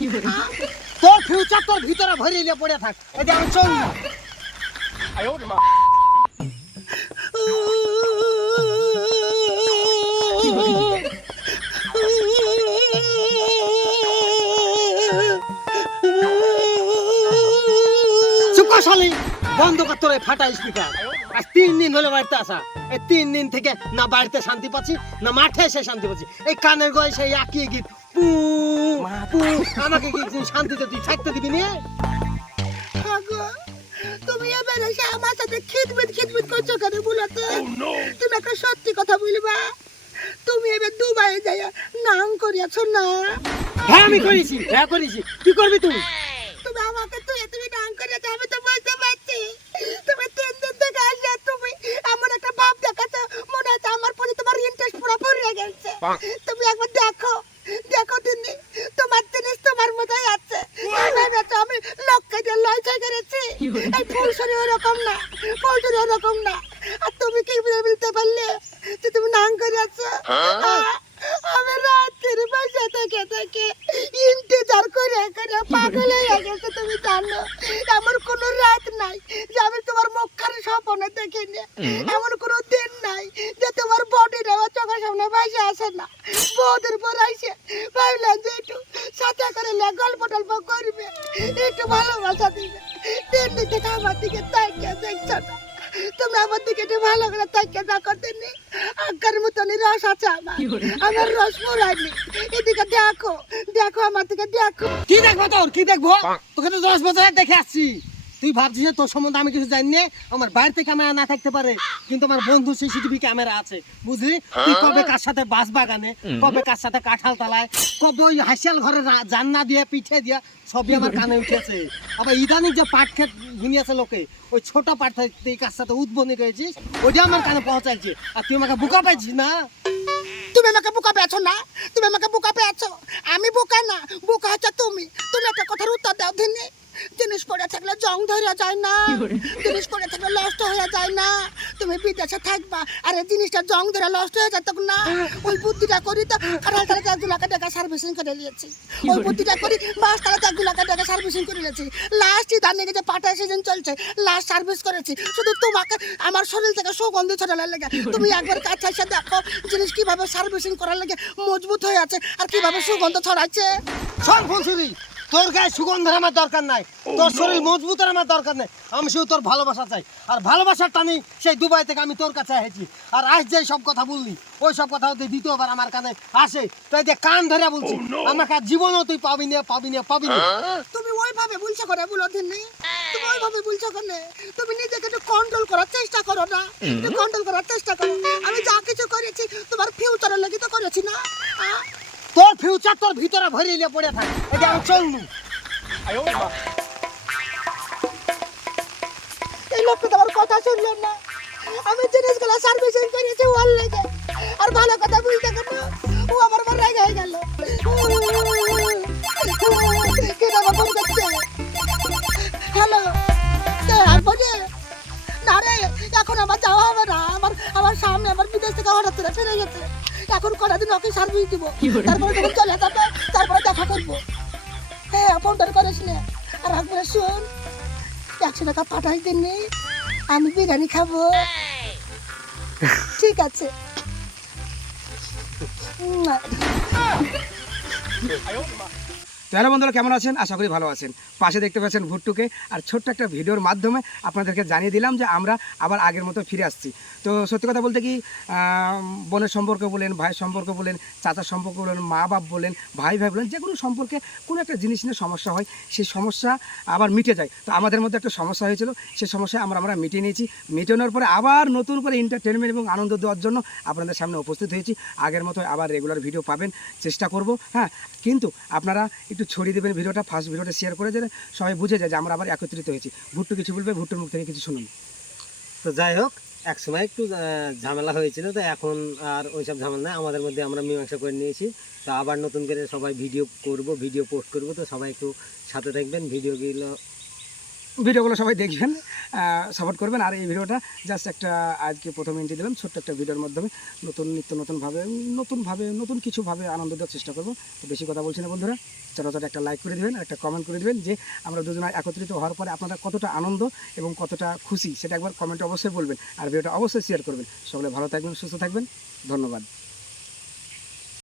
তোর ফিউচার তোর ভিতরে ভরিয়ে পড়ে থাক, এটা আমি চল না। চুকাশালি বন্ধ কর তোর এই ফাটা স্পিকার। আজ 3 দিন হলো বাড়িতে আসা, এই 3 দিন থেকে না বাড়িতে শান্তি পাচ্ছি না মাঠে এসে শান্তি পাচ্ছি। এই কানের গয়ে সেই একই গীত পু পু, আমাকে কি শান্তিতে তুই থাকতে দিবি না? তুমি এবারে এসে আমার সাথে খিটমিট করছো কেন বলো তো? তুমি একটা সত্যি কথা বলবা, তুমি এবার দুবাই যাইয়া নাম করিয়াছো না? হ্যাঁ আমি করেছি, হ্যাঁ করেছি। কি করবি তুই? তুমি আমাকে তুমি নাম করিয়াছো, আমি তো বুঝতে পারছি। তুমি 3 দিন থেকে আসলে তুমি আমার একটা ভাব দেখাচ্ছো, মনে হচ্ছে আমার প্রতি তোমার ইন্টারেস্ট পুরো পড়ে গেছে। তুমি একবার দেখো দিদি, তোমার জিনিস তোমার মতোই আছে। আমি লক্ষ্যে দিয়ে লয় করেছি, এই ফুলসরি ওরকম না, ফুলসরি ওরকম না। আর তুমি কি বলতে পারলে যে তুমি নাম করেছো? আমি রাত্রির বসে থেকে ইন্তজার করে পাগল হয়ে গেছে। তুমি জানো এমন কোনো রাত নাই যে আমি তোমার মুখখানি স্বপ্নে দেখিনি, এমন কোনো দিন নাই যে তোমার বডিটা আমার চোখের সামনে বসে আসে না। বহুদিন পর আইসে ভাবলাম যে একটু সাথে করে গল্প টল্প করবে, একটু ভালোবাসা দিবে। 3 দিন থেকে আমার দিকে তাকিয়ে দেখছো না, তুমি আমার দিকে একটু ভালো করে তাকিয়ে দেখো দিনি। আকার মতনই রস আছে আমার রস মুরাইনি। এদিকে দেখো আমার দিকে দেখো। কি দেখবো তোর, কি দেখবো? তোকে তো 10 বছর দেখে আসছি। তুই ভাবছিস যে তোর সম্বন্ধে আমি কিছু জানি না? আমার বাড়িতে ক্যামেরা না থাকতে পারে, কিন্তু আমার বন্ধু সিসিটিভি ক্যামেরা আছে, বুঝলি? তুই কবে কার সাথে বাস বাগানে, কবে কার সাথে কাঁঠাল তলায়, কবে ওই হাসিয়াল ঘরে জান্না দিয়ে পিঠে দিয়া, সবই আমার কানে উঠেছে। আবার ইদানিং যে পাট খেত ঘুমিয়েছে লোকে, ওই ছোট পাট তুই কার সাথে উদ্বনি করেছিস, ওইটা আমার কানে পৌঁছাইছে। আর তুই আমাকে বোকা পাইছিস না? তুমি আমাকে বোকা পেয়েছো না, তুমি আমাকে বোকা পেয়েছো। আমি বোকা না, বোকা হচ্ছে তুমি। তুমি একটা কথার উত্তর দাও দিনে, জিনিস পড়ে থাকলে জং ধরে যায় না, জিনিস পড়ে থাকলে নষ্ট হয়ে যায় না। তুমি বিদেশে থাকবা আর এই জিনিসটা জং ধরে নষ্ট হয়ে যেত না। ওই বুদ্ধিটা করি তো কাঁঠাল তারা 1 লাখ টাকা সার্ভিসিং করে নিয়েছি। ওই বুদ্ধিটা করি বাস তারা 1 লাখ টাকা সার্ভিসিং করে নিয়েছি। লাস্ট ইদানিং যে পাটা সিজন চলছে, লাস্ট সার্ভিস করেছি শুধু তোমাকে। আমার শরীর থেকে সুগন্ধি ছড়ানোর লেগে তুমি একবার কাছে এসে দেখো জিনিস কিভাবে সার্ভিসিং করার লেগে মজবুত হয়ে আছে আর কিভাবে সুগন্ধ ছড়াচ্ছে। শোন ফুলসুরি, তোর গায়ে সুগন্ধের আমার দরকার নাই, তোর শরীর মজবুতের আমার দরকার নেই। আমি শুধু তোর ভালোবাসা চাই, আর ভালোবাসার টানি সেই দুবাই থেকে আমি তোর কাছে এসেছি। আর আজ যে সব কথা বললি, ওই সব কথা হতে দ্বিতীয়বার আমার কানে আসে, তাই যে কান ধরে বলছি, আমাকে আর জীবনও তুই পাবি না, পাবি না, পাবি না। তুমি ওইভাবে বলছো করে বলো দিনি, তুমি ওইভাবে বলছো কেন? তুমি নিজেকে একটু কন্ট্রোল করার চেষ্টা করো না, একটু কন্ট্রোল করার চেষ্টা করো। আমি যা কিছু করেছি তোমার ফিউচারের লাগি তো করেছি না। তোর ফিউচার তোর ভিতরে ভরিয়ে পড়ে থাক, এটা আমি চল না। এই লোকটা তোমার কথা শুনলেন না, আমি জিনিসগুলো সার্ভিসিং করেছি ওর লেগে। আর ভালো কথা বলতে কেন ও আমার উপর রেগে হয়ে গেল। কে বাবা ফোন করছে? হ্যালো, কে আর বলে না রে, এখন আমার যাওয়া হবে না। আমার সামনে আমার বিদেশ থেকে হঠাৎ করে ফিরে গেছে। এখন কটা দিন ওকে সার্ভিস দিব, তারপরে যখন চলে যাবে তারপরে দেখা করবো। হ্যাঁ ফোনটা করিস না। আর একবারে শোন, 100 টাকা পাঠাই দিননি, আমি বিরিয়ানি খাবো। ঠিক আছে। হ্যালো বন্ধুরা, কেমন আছেন? আশা করি ভালো আছেন। পাশে দেখতে পাচ্ছেন ভুট্টুকে, আর ছোট্ট একটা ভিডিওর মাধ্যমে আপনাদেরকে জানিয়ে দিলাম যে আমরা আবার আগের মতো ফিরে আসছি। তো সত্যি কথা বলতে কি, বোনের সম্পর্কে বলেন, ভাইয়ের সম্পর্কে বলেন, চাচার সম্পর্ক বলেন, মা বাপ বলেন, ভাই বলেন, যে কোনো সম্পর্কে কোনো একটা জিনিস নিয়ে সমস্যা হয়, সেই সমস্যা আবার মিটে যায়। তো আমাদের মধ্যে একটা সমস্যা হয়েছিল, সেই সমস্যা আমরা মিটিয়ে নিয়েছি। মিটানোর পরে আবার নতুন করে এন্টারটেনমেন্ট এবং আনন্দ দেওয়ার জন্য আপনাদের সামনে উপস্থিত হয়েছি। আগের মতো আবার রেগুলার ভিডিও পাবেন, চেষ্টা করব। হ্যাঁ, কিন্তু আপনারা একটু ছড়িয়ে দেবেন ভিডিওটা, ফার্স্ট ভিডিওটা শেয়ার করে দেবেন, সবাই বুঝে যায় যে আমরা আবার একত্রিত হয়েছি। ভুট্টু কিছু বলবে, ভুট্টুর মুখ থেকে কিছু শুনুন। তো যাই হোক, এক সময় একটু ঝামেলা হয়েছিল, তো এখন আর ওইসব ঝামেলা নাই, আমাদের মধ্যে আমরা মীমাংসা করে নিয়েছি। তো আবার নতুন করে সবাই ভিডিও করব, ভিডিও পোস্ট করব, তো সবাই একটু সাথে থাকবেন। ভিডিওগুলো ভিডিওগুলো সবাই দেখবেন, সাপোর্ট করবেন। আর এই ভিডিওটা জাস্ট একটা আজকে প্রথমে এন্ট্রি দিলাম ছোট্ট একটা ভিডিওর মাধ্যমে, নতুনভাবে নতুন কিছুভাবে আনন্দ দেওয়ার চেষ্টা করবো। তো বেশি কথা বলছি না বন্ধুরা, চট একটা লাইক করে দেবেন আর একটা কমেন্ট করে দেবেন যে আমরা দুজনে একত্রিত হওয়ার পরে আপনারা কতটা আনন্দ এবং কতটা খুশি সেটা একবার কমেন্টে অবশ্যই বলবেন। আর ভিডিওটা অবশ্যই শেয়ার করবেন। সকলে ভালো থাকবেন, সুস্থ থাকবেন, ধন্যবাদ।